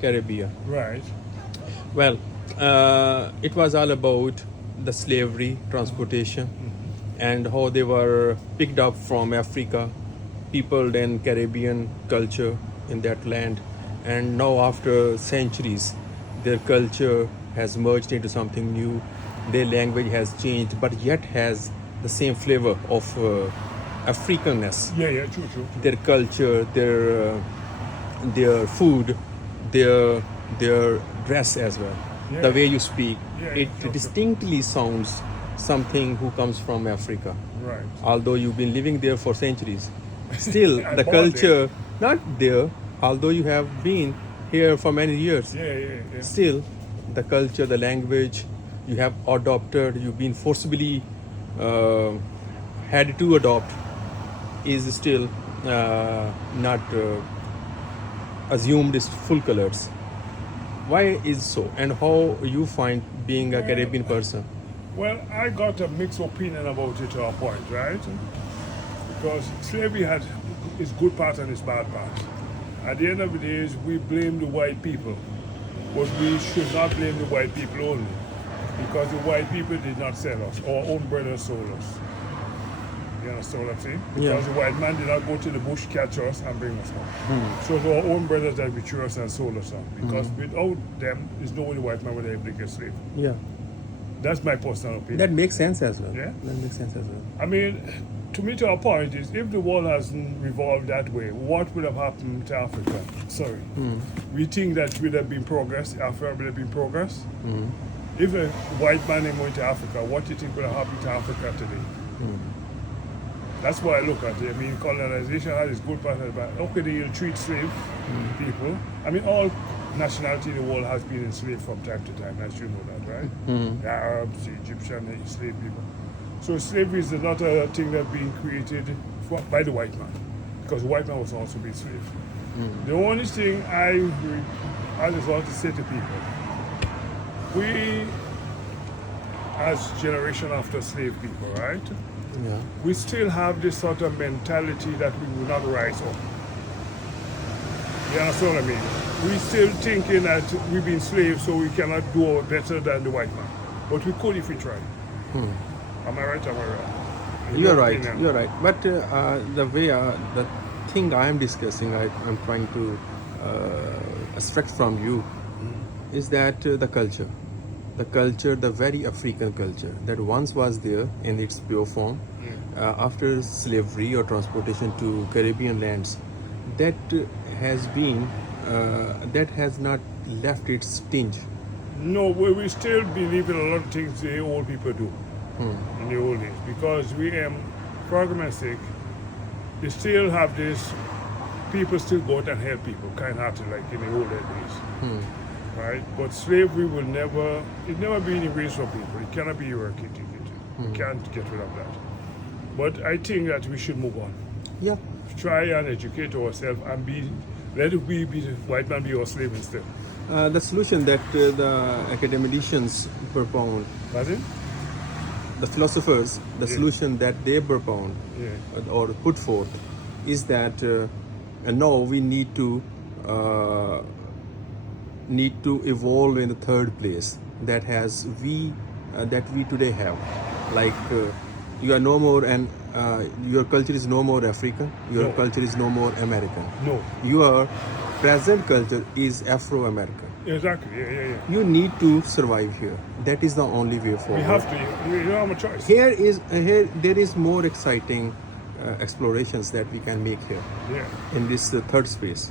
Caribbean. Right. Well, it was all about the slavery, transportation, and how they were picked up from Africa, peopled in Caribbean culture in that land. And now, after centuries, their culture has merged into something new. Their language has changed, but yet has the same flavor of Africanness. Yeah, yeah, true, true, true. Their culture, their food, their dress as well. Yeah, The yeah. way you speak, Yeah, yeah, it true, true. distinctly sounds something who comes from Africa. Right. Although you've been living there for centuries, still I the born there. culture not there. Although you have been here for many years, Yeah, yeah, yeah. still the culture, the language you have adopted, you've been forcibly uh, had to adopt is still not assumed is full colors. Why is so, and how you find being a Caribbean person? Well, I got a mixed opinion about it to a point, right? Because slavery had its good part and its bad part. At the end of the day, we blame the white people, but we should not blame the white people only, because the white people did not sell us. Our own brothers sold us. You understand what I'm saying? Yeah. Because the white man did not go to the bush, catch us, and bring us home. So it was our own brothers that betrayed us and sold us out. Because without them, there's no way the white man would have been a slave. Yeah, That's my personal opinion. that makes sense as well. Yeah. That makes sense as well. I mean, to me, to our point is, if the world hasn't revolved that way, what would have happened to Africa? Sorry. We think that would have been progress, Africa would have been progress. If a white man ain't going to Africa, what do you think would have happened to Africa today? That's why I look at it. I mean, colonization had its good part, but okay, they treat slave people. I mean, all nationality in the world has been enslaved from time to time, as you know that, right? The Arabs, the Egyptian, the enslaved people. So slavery is not a thing that's being created by the white man, because the white man was also being slave. The only thing I just want to say to people, we, as generation after slave people, right? Yeah. We still have this sort of mentality that we will not rise up. You understand what I mean? We still thinking that we've been slaves, so we cannot do better than the white man. But we could if we tried. Am I right? Am I right? In You're your right. opinion. You're right. But the way the thing I am discussing, I'm trying to extract from you, is that the culture, the very African culture that once was there in its pure form, after slavery or transportation to Caribbean lands, that has been that has not left its tinge. No, we still believe in a lot of things the old people do in the old days, because we am, for argument's sake, they still have this. People still go out and help people, kind-hearted, like in the older days, right? But slavery will never be erased from people. It cannot be eradicated. You can't get rid of that. But I think that we should move on. Yeah. Try and educate ourselves and let we be the white man be our slave instead. The solution that the academicians propound, Pardon? the philosophers, the Yeah. solution that they propound Yeah. or put forth is that now we need to evolve in the third place that we today have. Like you are no more, and your culture is no more African. Your No. culture is no more American. No. Your present culture is Afro-American. Exactly. Yeah. You need to survive here. That is the only way forward. We have to. We don't have a choice. Here there is more exciting explorations that we can make here Yeah. in this third space.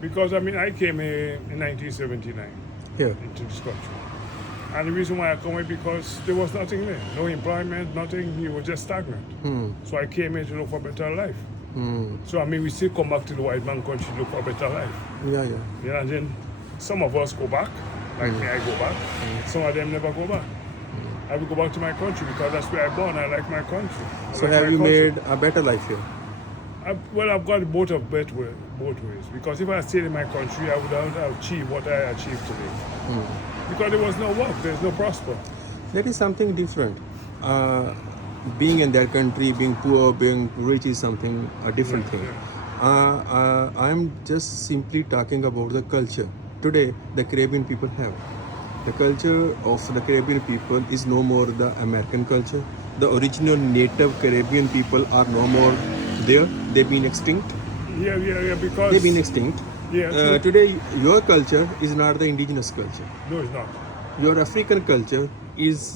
Because I mean, I came here in 1979 Here. into this country, and the reason why I come here because there was nothing there, no employment, nothing. You were just stagnant. So I came here to look for a better life. So I mean, we still come back to the white man country to look for a better life. Yeah. You know, and then some of us go back, like me, I go back. Some of them never go back. I will go back to my country because that's where I born. I like my country. I So like have my you culture. made a better life here? I've got both ways. Because if I stayed in my country, I would have achieved what I achieved today. Because there was no work, there's no prosper. That is something different. Being in that country, being poor, being rich is something a different thing. I'm just simply talking about the culture. today the Caribbean people have. The culture of the Caribbean people is no more the American culture. The original native Caribbean people are no more there. They've been extinct. Because They've been extinct. Yeah, true. Today, your culture is not the indigenous culture. No, it's not. Your African culture is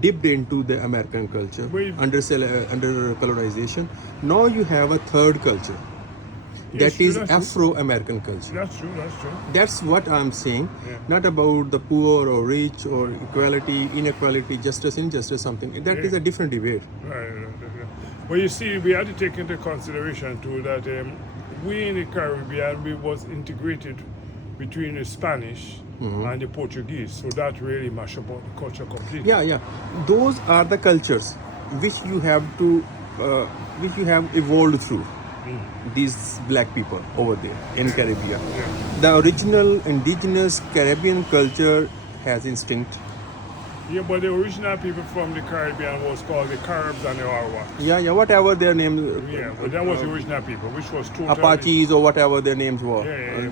dipped into the American culture under colonization. Now you have a third culture. Yes, That is true, that's true. Afro-American culture. That's true. That's what I'm saying. Yeah. Not about the poor or rich or equality, inequality, justice, injustice, something. That is a different debate. Right. Well, you see, we had to take into consideration too that we in the Caribbean, we was integrated between the Spanish and the Portuguese. So that really mashed up the culture completely. Yeah. Those are the cultures which you have evolved through. These black people over there in Caribbean. The original indigenous Caribbean culture has instinct. Yeah, but the original people from the Caribbean was called the Caribs and the Arawaks. Yeah, whatever their names. Yeah, but that was the original people, which was totally... Apaches or whatever their names were.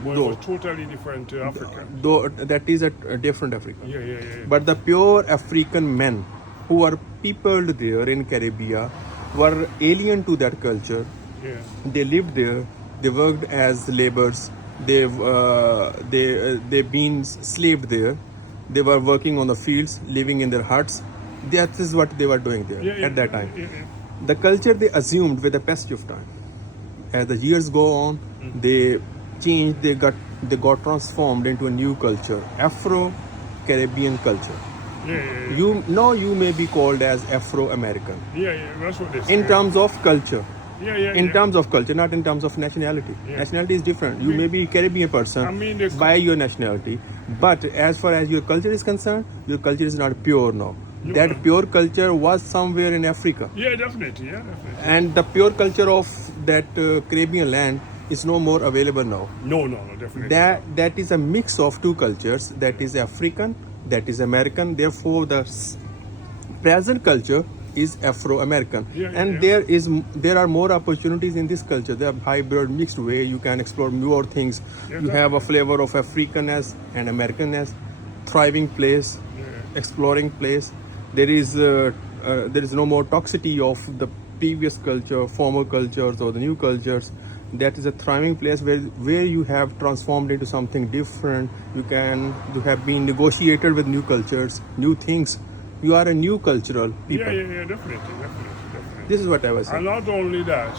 But it was totally different to Africa. Though that is a different Africa. Yeah. But the pure African men who were peopled there in Caribbean were alien to that culture. Yeah. They lived there. They worked as laborers. They've been slaved there. They were working on the fields, living in their huts. That is what they were doing there at that time. The culture they assumed with the passage of time. As the years go on, they changed. They got transformed into a new culture, Afro-Caribbean culture. You may be called as Afro-American. That's what they say. In terms of culture. In terms of culture, not in terms of nationality. Nationality is different. You may be a Caribbean person by your nationality, but as far as your culture is concerned, your culture is not pure now. That pure culture was somewhere in Africa. Yeah, definitely. And the pure culture of that Caribbean land is no more available now. No, definitely. That is a mix of two cultures. That is African, that is American. Therefore, the present culture is Afro-American, there are more opportunities in this culture. They are hybrid, mixed way. You can explore more things. You have a flavor of Africanness and Americanness, thriving place, exploring place. There is no more toxicity of the previous culture, former cultures or the new cultures. That is a thriving place where you have transformed into something different. You have been negotiated with new cultures, new things. You are a new cultural people. Yeah, definitely. This is what I was saying. And not only that,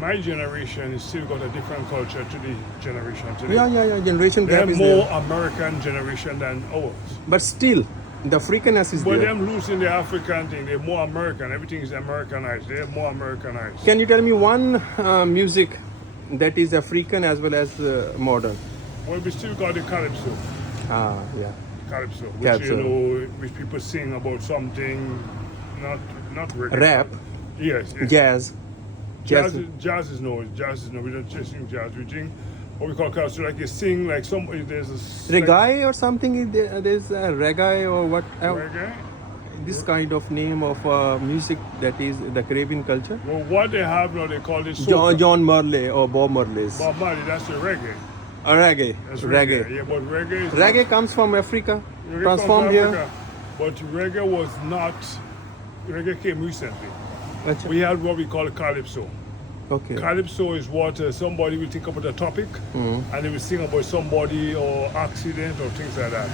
my generation has still got a different culture to the generation today. Yeah. Generation gap is more there. American generation than ours. But still, the Africanness is but there. them losing the African thing, they're more American. Everything is Americanized. They're more Americanized. Can you tell me one music that is African as well as modern? Well, we still got the Calypso. Yeah. Calypso, which which people sing about something, not reggae. Rap. Yes. Jazz. Jazz is no. We don't just sing jazz. We sing what we call calypso. Like you sing like somebody. There's a reggae or something. There's reggae or what? Reggae. This kind of name of music that is the Caribbean culture. Well, what they have now, they call it soca. John Marley or Bob Marley's. Bob Marley, that's the reggae. Reggae. That's reggae. Yeah, but reggae comes from Africa, reggae transformed comes from here. Africa, but reggae was not. Reggae came recently. Achha. We had what we call calypso. Okay. Calypso is what somebody will think about a topic and they will sing about somebody or accident or things like that.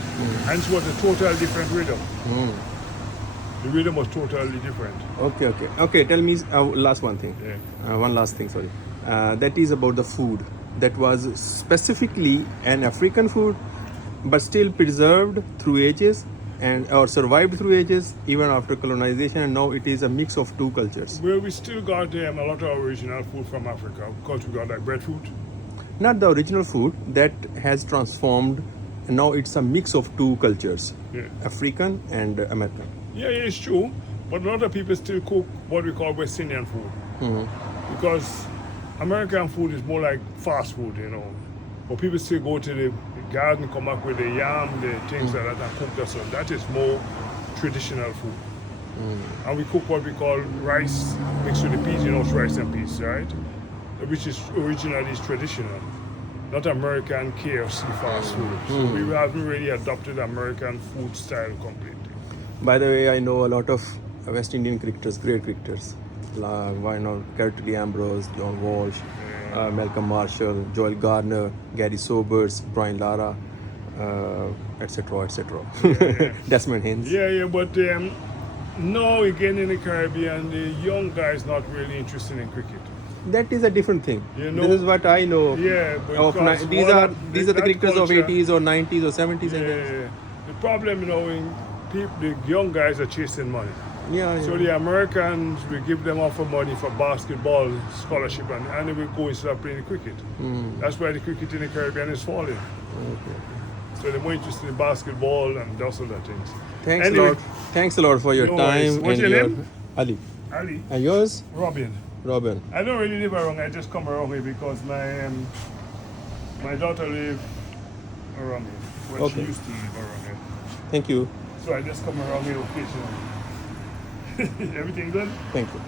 And it was a totally different rhythm. The rhythm was totally different. Okay. Tell me last one thing. One last thing. Sorry. That is about the food. That was specifically an African food, but still preserved through ages or survived through ages even after colonization. And now it is a mix of two cultures. Well, we still got a lot of original food from Africa because we got like breadfruit. Not the original food that has transformed. And now it's a mix of two cultures, African and American. Yeah, it's true. But a lot of people still cook what we call West Indian food because American food is more like fast food, But people still go to the garden, come back with the yam, the things like that, and cook that. So that is more traditional food. And we cook what we call rice mixed with the peas, rice and peas, right? Which is originally traditional. not American KFC fast food. So we haven't really adopted American food style completely. By the way, I know a lot of West Indian cricketers, great cricketers. Why not Curtly Ambrose, John Walsh, Malcolm Marshall, Joel Gardner, Gary Sobers, Brian Lara, etc., etc. Desmond Haynes. Yeah, but now again in the Caribbean, the young guys not really interested in cricket. That is a different thing. You know- This is what I know. Yeah, Of because these what are that- these are the that cricketers of culture- 80s or 90s or 70s and then. Yeah. The problem, in people, the young guys are chasing money. Yeah, So the Americans, we give them offer money for basketball scholarship, and they will go and start playing cricket. That's why the cricket in the Caribbean is falling. Okay. So they're more interested in basketball and those other things. Thanks Anyway, a lot. Thanks a lot for your No worries. time What's and your name? Ali. Ali, And yours? Robin. Robin. I don't really live around. I just come around here because my daughter live around here. Well, she Okay. used to live around here. Thank you. So I just come around here occasionally. Everything good? Thank you.